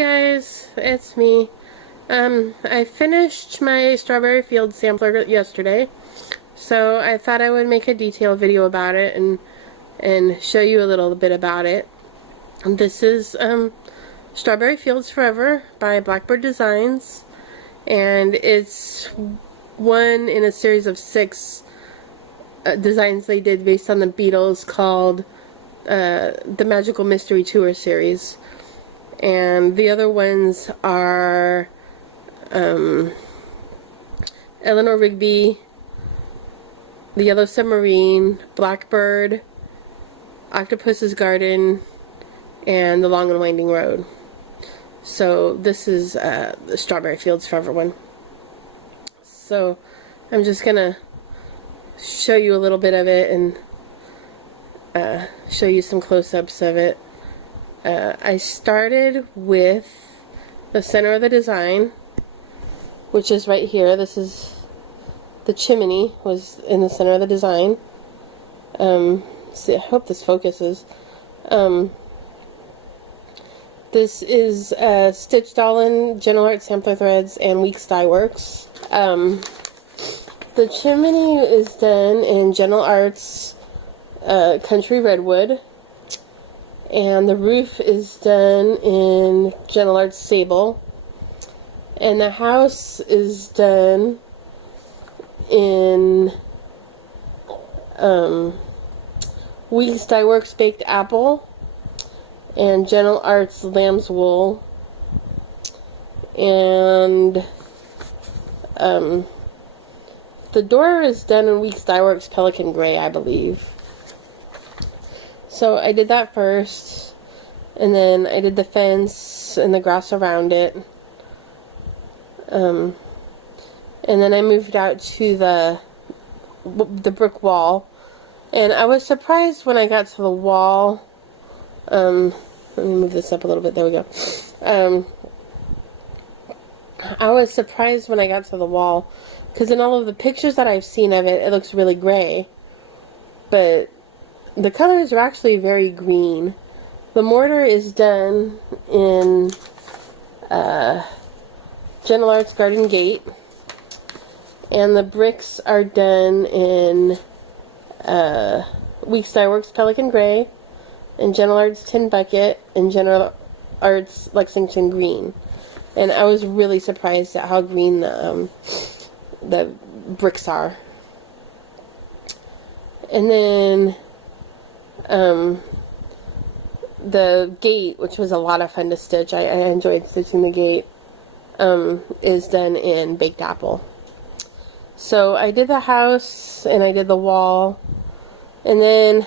guys, it's me. I finished my Strawberry Fields sampler yesterday, so I thought I would make a detailed video about it and show you a little bit about it. This is Strawberry Fields Forever by Blackbird Designs, and it's one in a series of 6 designs they did based on the Beatles called the Magical Mystery Tour series. And the other ones are Eleanor Rigby, The Yellow Submarine, Blackbird, Octopus's Garden, and The Long and Winding Road. So this is the Strawberry Fields Forever one. So I'm just gonna show you a little bit of it and show you some close-ups of it. I started with the center of the design, which is right here. This is the chimney was in the center of the design. See, I hope this focuses. This is stitched all in Gentle Art Sampler Threads and Weeks Dye Works. The chimney is done in Gentle Arts Country Redwood. And the roof is done in Gentle Arts Sable. And the house is done in Weeks Dye Works Baked Apple and Gentle Arts Lamb's Wool. And the door is done in Weeks Dye Works Pelican Gray, I believe. So I did that first, and then I did the fence and the grass around it. And then I moved out to the brick wall, and I was surprised when I got to the wall. Let me move this up a little bit. There we go. I was surprised when I got to the wall, because in all of the pictures that I've seen of it, it looks really gray, but the colors are actually very green. The mortar is done in Gentle Arts Garden Gate, and the bricks are done in Weeks Dye Works Pelican Gray, and Gentle Arts Tin Bucket, and Gentle Arts Lexington Green. And I was really surprised at how green the bricks are. And then the gate, which was a lot of fun to stitch, I enjoyed stitching the gate, is done in Baked Apple. So I did the house and I did the wall, and then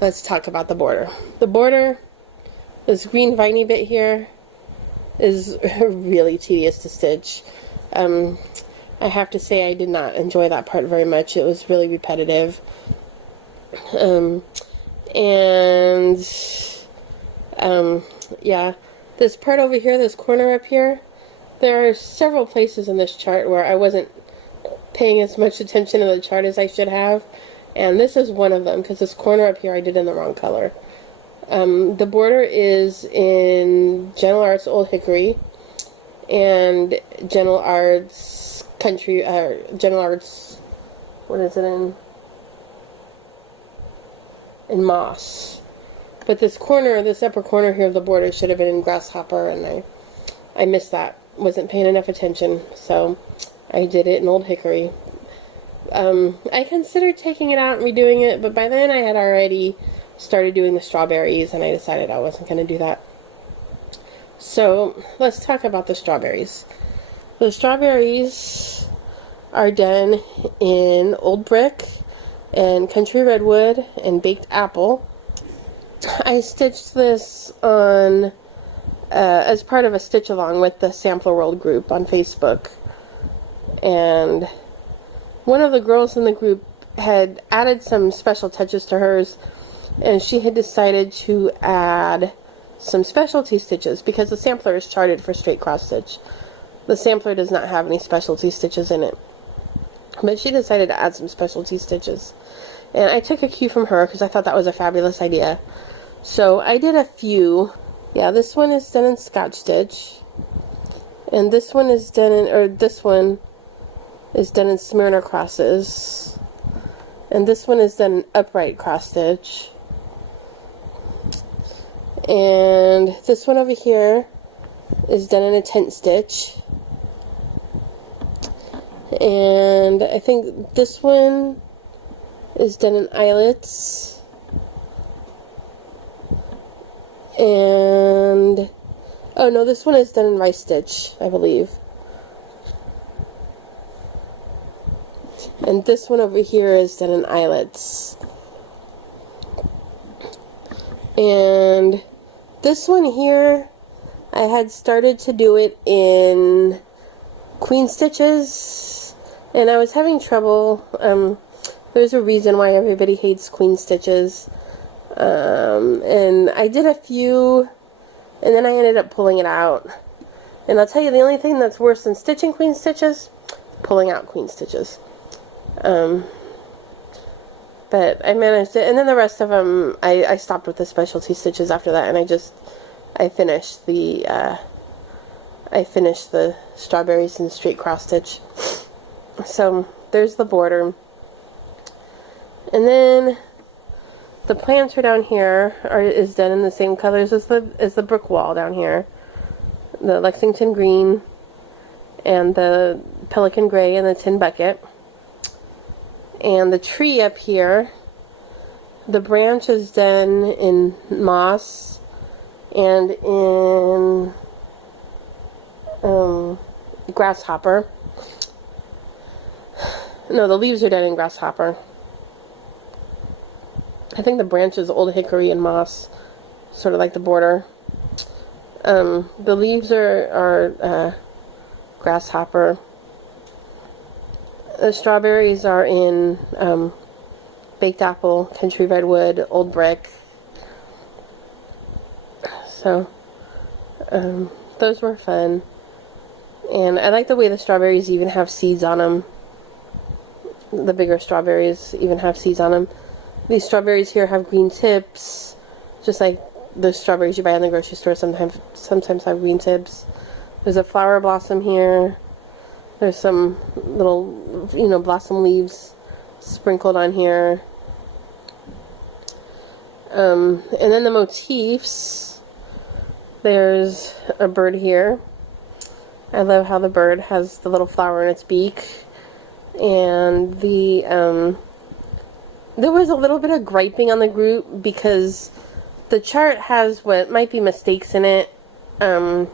let's talk about the border. The border, this green viney bit here, is really tedious to stitch. I have to say I did not enjoy that part very much. It was really repetitive. Yeah, this part over here, this corner up here, there are several places in this chart where I wasn't paying as much attention to the chart as I should have, and this is one of them, because this corner up here I did in the wrong color. The border is in Gentle Arts Old Hickory and Gentle Arts Country, Gentle Arts, what is it in Moss. But this corner, this upper corner here of the border should have been in Grasshopper, and I missed that. Wasn't paying enough attention, so I did it in Old Hickory. I considered taking it out and redoing it, but by then I had already started doing the strawberries, and I decided I wasn't going to do that. So let's talk about the strawberries. The strawberries are done in Old Brick and Country Redwood and Baked Apple. I stitched this on as part of a stitch along with the Sampler World group on Facebook, and one of the girls in the group had added some special touches to hers, and she had decided to add some specialty stitches because the sampler is charted for straight cross stitch. The sampler does not have any specialty stitches in it, but she decided to add some specialty stitches. And I took a cue from her because I thought that was a fabulous idea. So I did a few Yeah, this one is done in Scotch stitch. And this one is done in, Smyrna crosses. And this one is done in upright cross stitch. And this one over here is done in a tent stitch. And I think this one is done in eyelets. And oh no, this one is done in rice stitch, I believe. And this one over here is done in eyelets. And this one here, I had started to do it in queen stitches, and I was having trouble. There's a reason why everybody hates queen stitches. And I did a few, and then I ended up pulling it out. And I'll tell you, the only thing that's worse than stitching queen stitches, pulling out queen stitches. But I managed it, and then the rest of them, I stopped with the specialty stitches after that, and I finished the strawberries in straight cross stitch. So there's the border, and then the planter down here is done in the same colors as the brick wall down here, the Lexington green, and the pelican gray, and the tin bucket. And the tree up here, the branch is done in moss and in grasshopper. No, the leaves are done in grasshopper. I think the branch is old hickory and moss, sort of like the border. The leaves are grasshopper. The strawberries are in baked apple, country redwood, old brick. So those were fun. And I like the way the strawberries even have seeds on them. The bigger strawberries even have seeds on them. These strawberries here have green tips, just like the strawberries you buy in the grocery store sometimes have green tips. There's a flower blossom here. There's some little, blossom leaves sprinkled on here. And then the motifs. There's a bird here. I love how the bird has the little flower in its beak. And there was a little bit of griping on the group because the chart has what might be mistakes in it. I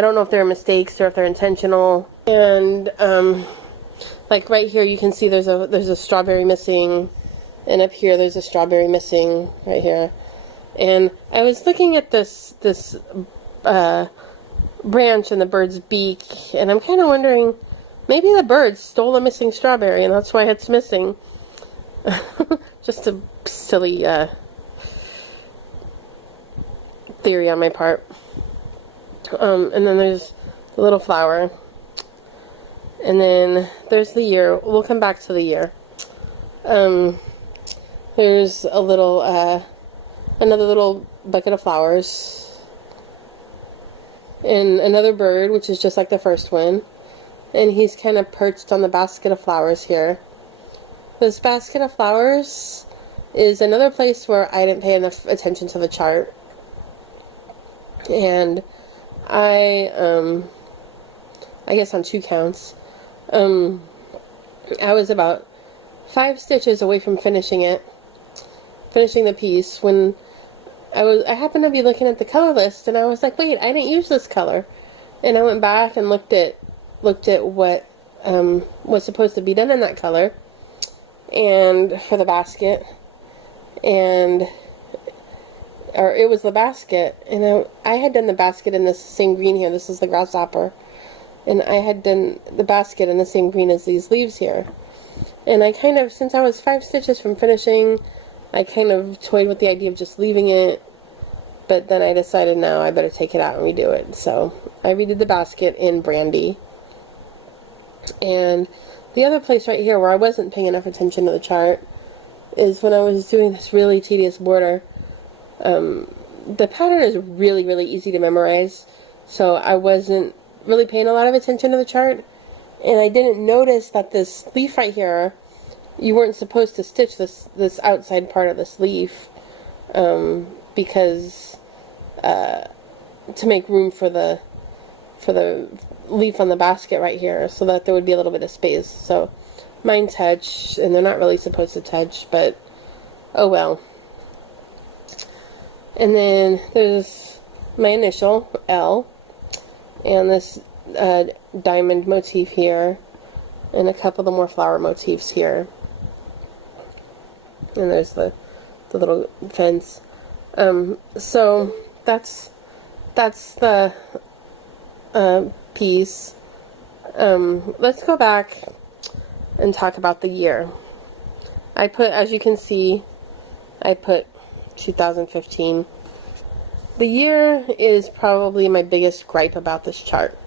don't know if they're mistakes or if they're intentional. And like right here you can see there's a strawberry missing, and up here there's a strawberry missing right here. And I was looking at this branch in the bird's beak, and I'm kind of wondering, maybe the bird stole a missing strawberry and that's why it's missing. Just a silly theory on my part. And then there's the little flower. And then there's the year. We'll come back to the year. There's a little, another little bucket of flowers. And another bird, which is just like the first one. And he's kind of perched on the basket of flowers here. This basket of flowers is another place where I didn't pay enough attention to the chart. And I guess on 2 counts, I was about 5 stitches away from finishing the piece, when I happened to be looking at the color list, and I was like, wait, I didn't use this color. And I went back and looked at what was supposed to be done in that color, and for the basket, or it was the basket, and I had done the basket in this same green here. This is the grasshopper, and I had done the basket in the same green as these leaves here. And I kind of, since I was 5 stitches from finishing, I kind of toyed with the idea of just leaving it, but then I decided, no, I better take it out and redo it. So I redid the basket in Brandy. And the other place right here where I wasn't paying enough attention to the chart is when I was doing this really tedious border. the pattern is really, really easy to memorize, so I wasn't really paying a lot of attention to the chart, and I didn't notice that this leaf right here, you weren't supposed to stitch this outside part of this leaf, because to make room for the leaf on the basket right here, so that there would be a little bit of space. So mine touch, and they're not really supposed to touch, but oh well. And then there's my initial, L, and this diamond motif here, and a couple of the more flower motifs here. And there's the little fence. So that's the piece. Let's go back and talk about the year. I put, as you can see, I put 2015. The year is probably my biggest gripe about this chart.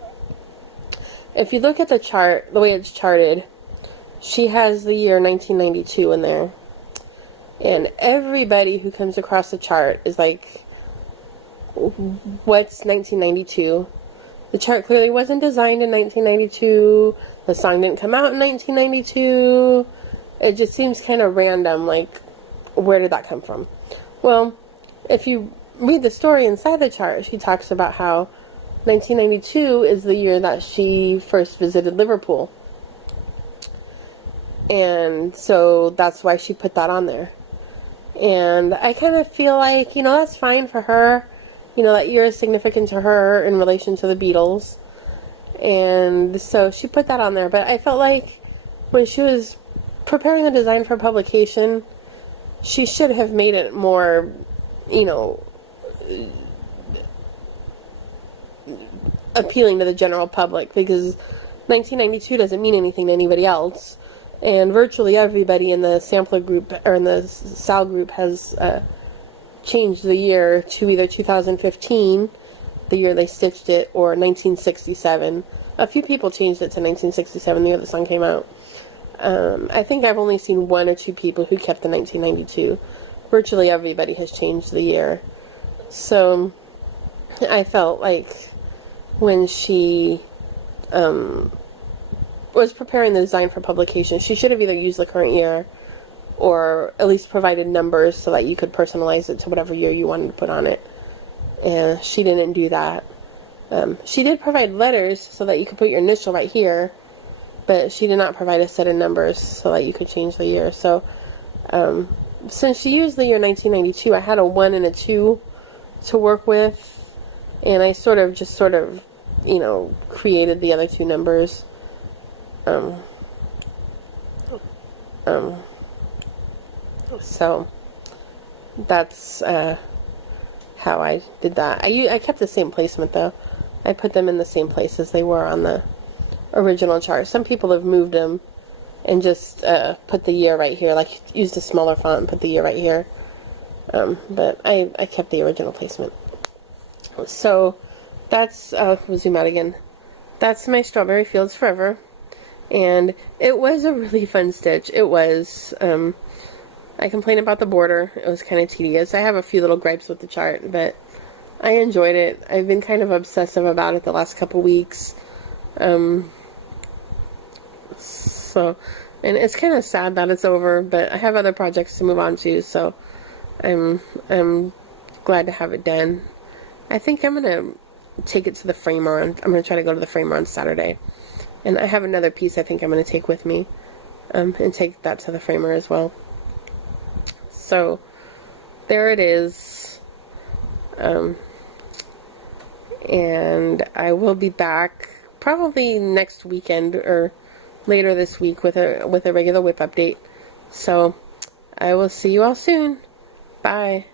If you look at the chart, the way it's charted, she has the year 1992 in there. And everybody who comes across the chart is like, what's 1992? The chart clearly wasn't designed in 1992. The song didn't come out in 1992. It just seems kind of random, like, where did that come from? Well, if you read the story inside the chart, she talks about how 1992 is the year that she first visited Liverpool. And so that's why she put that on there. And I kind of feel like, you know, that's fine for her. You know, that year is significant to her in relation to the Beatles. And so she put that on there. But I felt like when she was preparing the design for publication, she should have made it more, you know, appealing to the general public, because 1992 doesn't mean anything to anybody else. And virtually everybody in the sampler group, or in the SAL group, has changed the year to either 2015, the year they stitched it, or 1967. A few people changed it to 1967, the year the song came out. I think I've only seen one or two people who kept the 1992. Virtually everybody has changed the year. So I felt like when she was preparing the design for publication, she should have either used the current year or at least provided numbers so that you could personalize it to whatever year you wanted to put on it. And she didn't do that. She did provide letters so that you could put your initial right here, but she did not provide a set of numbers so that you could change the year. So since she used the year 1992, I had a 1 and a 2 to work with, and I sort of, you know, created the other two numbers. So that's how I did that. I kept the same placement though. I put them in the same place as they were on the original chart. Some people have moved them and just put the year right here, like used a smaller font and put the year right here. But I kept the original placement. So that's, we'll zoom out again. That's my Strawberry Fields Forever. And it was a really fun stitch. It was, I complained about the border. It was kind of tedious. I have a few little gripes with the chart, but I enjoyed it. I've been kind of obsessive about it the last couple weeks. So, and it's kind of sad that it's over, but I have other projects to move on to, so I'm glad to have it done. I think I'm gonna take it to the framer. I'm gonna try to go to the framer on Saturday, and I have another piece I think I'm gonna take with me, and take that to the framer as well. So there it is, and I will be back probably next weekend or later this week with a regular whip update. So I will see you all soon. Bye.